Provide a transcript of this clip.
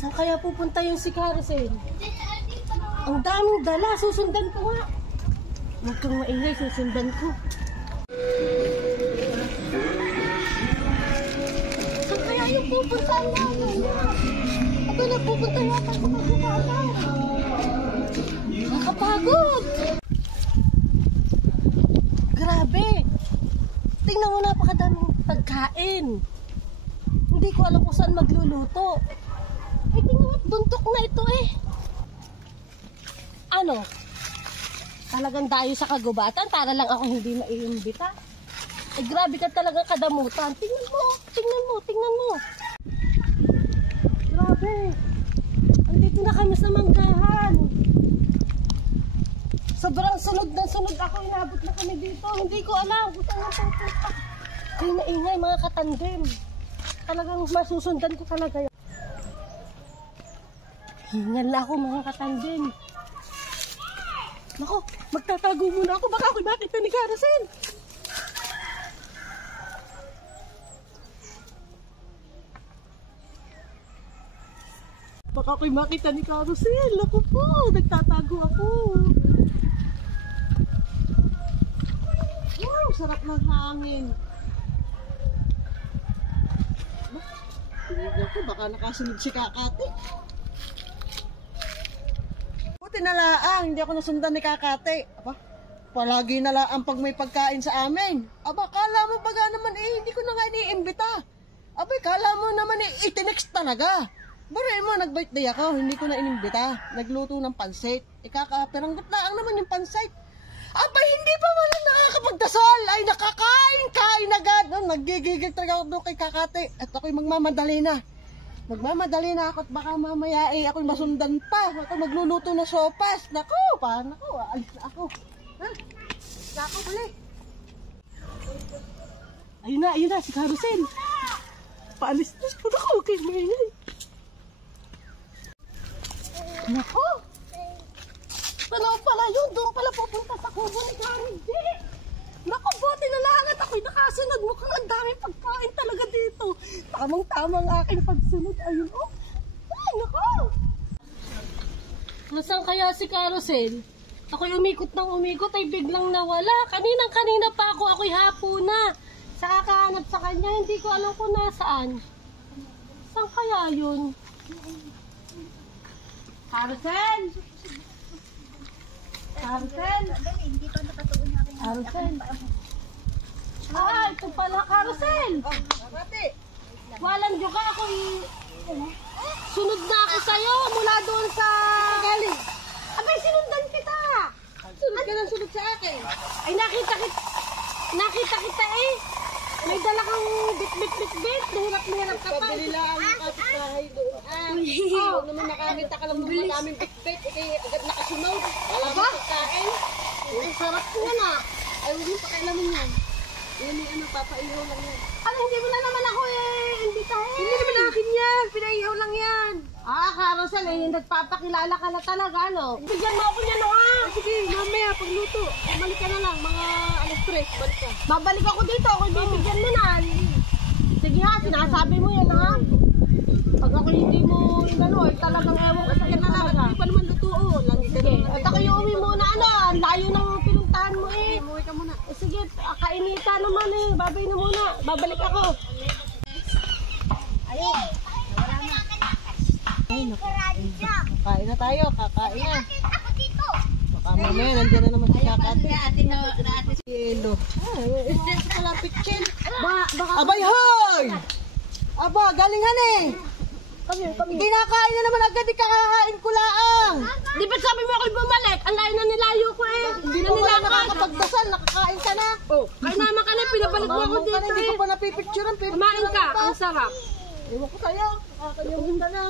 Saan kaya pupunta yung si Carousel? Ang daming dala, susundan ko nga. Huwag kang maingay, susundan ko. Saan kaya yung pupunta namin? Aba, nagpupunta yata sa kagubatan. Nakapagod! Grabe! Tingnan mo, napakadaming pagkain. Hindi ko alam kung saan magluluto. Eh, tingnan mo, buntok na ito eh. Ano? Talagang dayo sa kagubatan para lang ako hindi maiimbita. Eh, grabe ka talaga kadamutan. Tingnan mo, tingnan mo, tingnan mo. Grabe. Andito na kami sa manggahan. Sobrang sunod na sunod ako. Inabot na kami dito. Hindi ko alam kung saan ang pupunta. Ay, maingay mga katandem. Talagang masusundan ko talaga yun. Hingal na ako mga katandem. Nako, magtatago muna ako. Baka ako'y makita ni Carousel. Baka ako'y makita ni Carousel. Ako po, nagtatago ako. Wow, sarap ng hangin. Tingnan ko, baka nakasunod si Kakate. Buti na laang, hindi ako nasundan ni Kakate. Aba, palagi na laang pag may pagkain sa amin. Aba, kala mo baga naman hindi ko na nga iniimbita. Aba, kala mo naman itinext talaga. Baray mo, nag-birthday ako, hindi ko na inimbita. Nagluto ng pansit. Ikakaperanggot laang naman yung pansit. Aba, hindi pa wala nakakapagdasal. Ay, nakakain agad. Nagigigil talaga ako doon kay Kakate. At ako'y magmamadali na. Magmamadali na ako at baka mamaya ako'y masundan pa. Ako magluluto na sopas. Naku, alis na ako. Ha? Ako, balik. Ayun na, si Carousel. Paalis na siya. Naku, okay, maingay. Naku. Ano pala yun? Doon pala pupunta sa kubo ni Carousel. Naku, buti na lang at ako'y nakasunod. Mukhang ang daming pagkain talaga dito. Tamang-tama ang aking pagsunod. Ayun, oh. Ay, naku. Nasaan kaya si Carousel? Ako'y umikot ng umikot ay biglang nawala. Kaninang-kanina pa ako'y hapo na. Sa kakahanap sa kanya, hindi ko alam kung nasaan. Saan kaya yun? Carousel? Carousel? Carousel? Ah, ito pala, Carousel! Walang juga ako sunod na ako sa'yo mula doon sa galing. Abay, sinundan kita! Sunod ka ng sunod sa akin. Ay, nakita kita eh. May dala kang bit. Nahirap ka pa. Pabili lang ang kapitbahay doon. Oo, naman nakakita ka lang ng maraming bit. Ikay agad nakasunod. Wala ba? Pagkain. Ang sarap ko na. Ay, huwag mo pakialaman yan. Yan yung papaihaw lang yan. Ano, hindi mo na naman ako imbitahin. Hindi naman akin yan. Pinaihaw lang yan. Carousel nagpapakilala ka na talaga, no? Bigyan mo ako niyan, no? Sige, mamaya, pagluto. Balik ka na lang, mga alas 3. Balik ka. Babalik ako dito, ako bibigyan mo na. Sige ha, sinasabi mo yan, ha? Pag ako hindi mo, talagang ewan ka sa akin na lang. Hindi pa naman lutuo. Sige, at ako yung uwi muna, ang layo ng pinuntahan mo eh. Umuwi ka muna. Sige, kainita naman eh. Babay na muna. Babalik ako. Ayun. Ay, naku. Kakain na tayo. Kakain na. Baka mamaya, nandiyan na naman si Kakate. Yelo. Kalapit chin. Abay, hoy! Aba, galingan eh. Kinakain na naman agad, ikakakain ko laang. Di ba sabi mo ako'y bumalik? Ang layo na nilayo ko eh. Hindi na nila nakakapagdasal, nakakain ka na. Kaya naman ka na, pinabalik mo ako dito eh. Hindi ko pa napipicturean. Kumain ka, ang sarap. Ewan ko sa'yo, kakalimutan na.